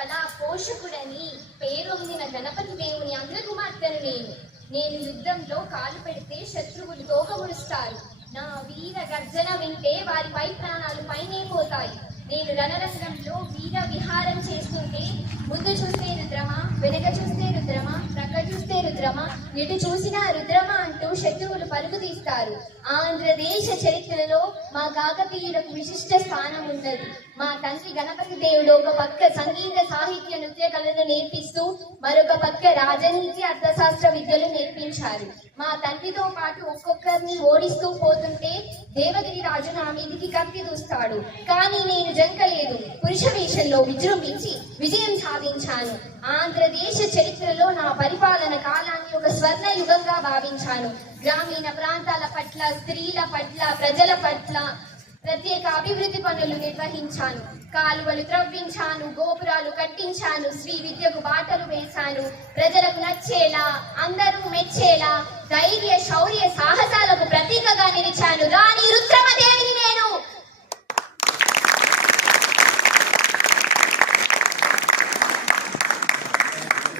కళా పోషకుడని పేరొందిన గణపతి దేవుని అందకుమార్తెను నేను యుద్ధంలో కాలు పెడితే శత్రువులు తోకముడుస్తారు. నా వీర గర్జన వింటే వారిపై ప్రాణాలు పైనే పోతాయి. నేను రణరంగంలో వీర విహారం చేస్తుంటే ముందు చూస్తే రుద్రమా, వెనక చూస్తే రుద్రమా, ప్రక్క చూస్తే రుద్రమా, ఎటు చూసినా రుద్రమా అంటూ శత్రువులు పరుగు తీస్తారు. ఆంధ్రదేశ చరిత్రలో మా కాకతీయులకు విశిష్ట స్థానం ఉన్నది. మా తండ్రి గణపతి దేవుడు ఒక పక్క సంగీత సాహిత్య నృత్య కళను నేర్పిస్తూ మరొక పక్క రాజనీతి అర్థశాస్త్ర విద్యలు నేర్పించారు. మా తండ్రితో పాటు ఒక్కొక్కరిని ఓడిస్తూ పోతుంటే దేవగిరి రాజు నా మీదికి కత్తి దూస్తాడు. కానీ నేను జంకలేదు. పురుష వేషంలో విజృంభించి విజయం సాధించాను. ఆంధ్రదేశ చరిత్రలో నా పరిపాలన కాలాన్ని ఒక స్వర్ణ యుగంగా భావించాను. గ్రామీణ ప్రాంతాల పట్ల, స్త్రీల పట్ల, ప్రజల పట్ల ప్రత్యేక అభివృద్ధి పనులు నిర్వహించాను. కాలువలు త్రవ్వించాను, గోపురాలు కట్టించాను, శ్రీ విద్యకు బాటలు వేశాను. ప్రజలకు నచ్చేలా, అందరూ మెచ్చేలా ధైర్య శౌర్య సాహసాలకు ప్రతి